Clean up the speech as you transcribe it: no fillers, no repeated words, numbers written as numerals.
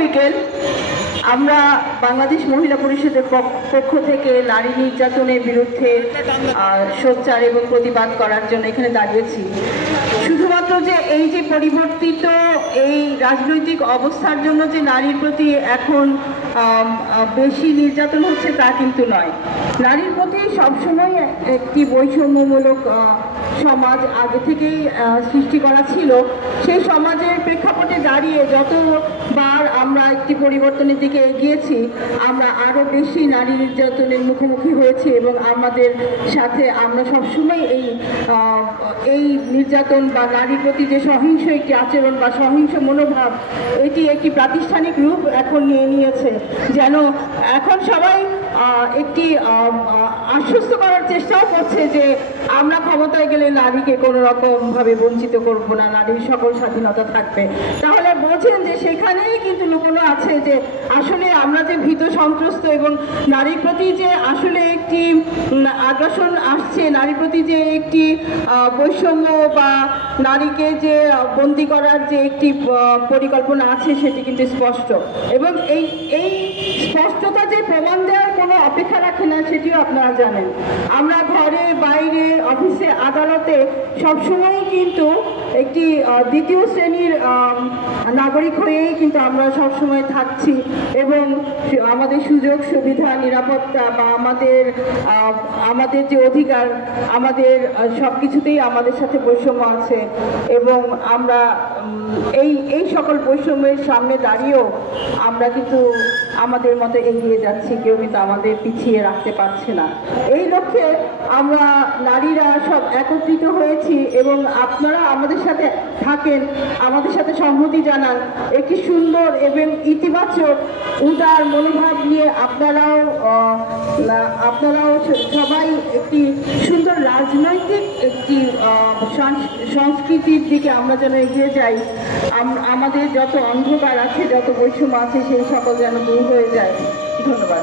বিকেল আমরা বাংলাদেশ মহিলা পরিষদের পক্ষ থেকে নারী নির্যাতনের বিরুদ্ধে সোচ্চার এবং প্রতিবাদ করার জন্য এখানে দাঁড়িয়েছি। শুধুমাত্র যে এই যে পরিবর্তিত এই রাজনৈতিক অবস্থার জন্য যে নারীর প্রতি এখন বেশি নির্যাতন হচ্ছে তা কিন্তু নয়। নারীর প্রতি সবসময় একটি বৈষম্যমূলক সমাজ আগে থেকেই সৃষ্টি করা ছিল। সেই সমাজের প্রেক্ষাপটে দাঁড়িয়ে যতবার আমরা একটি পরিবর্তনের দিকে এগিয়েছি, আমরা আরও বেশি নারী নির্যাতনের মুখোমুখি হয়েছি এবং আমাদের সাথে আমরা সবসময় এই নির্যাতন বা নারীর প্রতি যে সহিংস একটি আচরণ বা সহিংস মনোভাব, এটি একটি প্রাতিষ্ঠানিক রূপ এখন নিয়ে নিয়েছে। যেন এখন সবাই একটি আশ্বস্ত করার চেষ্টাও করছে যে আমরা ক্ষমতায় গেলে নারীকে কোনো রকমভাবে বঞ্চিত করব না, নারীর সকল স্বাধীনতা থাকবে। তাহলে বোঝেন যে সেখানেই কিন্তু লুকোনো আছে যে আসলে আমরা যে ভীত সন্ত্রস্ত এবং নারীর প্রতি যে আসলে একটি আগ্রাসন আসছে, নারীর প্রতি যে একটি বৈষম্য বা নারীকে যে বন্দী করার যে একটি পরিকল্পনা আছে সেটি কিন্তু স্পষ্ট। এবং এই স্পষ্টতা যে প্রমাণ দেওয়ার কোনো অপেক্ষা রাখে না সেটিও আপনারা জানেন। আমরা ঘরে বাইরে অফিসে আদালতে সবসময় কিন্তু একটি দ্বিতীয় শ্রেণীর নাগরিক হয়েই কিন্তু আমরা সবসময় থাকছি এবং আমাদের সুযোগ সুবিধা নিরাপত্তা বা আমাদের যে অধিকার, আমাদের সব কিছুতেই আমাদের সাথে বৈষম্য আছে এবং আমরা এই সকল বৈষম্যের সামনে দাঁড়িয়েও আমরা কিন্তু আমাদের মতো এগিয়ে যাচ্ছি, কেউ কিন্তু আমাদের পিছিয়ে রাখতে পারছে না। এই লক্ষ্যে আমরা নারীরা সব একত্রিত হয়েছি এবং আপনারা আমাদের সাথে থাকেন, আমাদের সাথে সংহতি জানান, একটি সুন্দর এবং ইতিবাচক উদার মনোভাব নিয়ে আপনারাও সবাই একটি সুন্দর রাজনৈতিক একটি সংস্কৃতির দিকে আমরা যেন এগিয়ে যাই। আমাদের যত অন্ধকার আছে, যত বৈষম্য আছে, সেই সকল যেন দূর হয়ে যায়। ধন্যবাদ।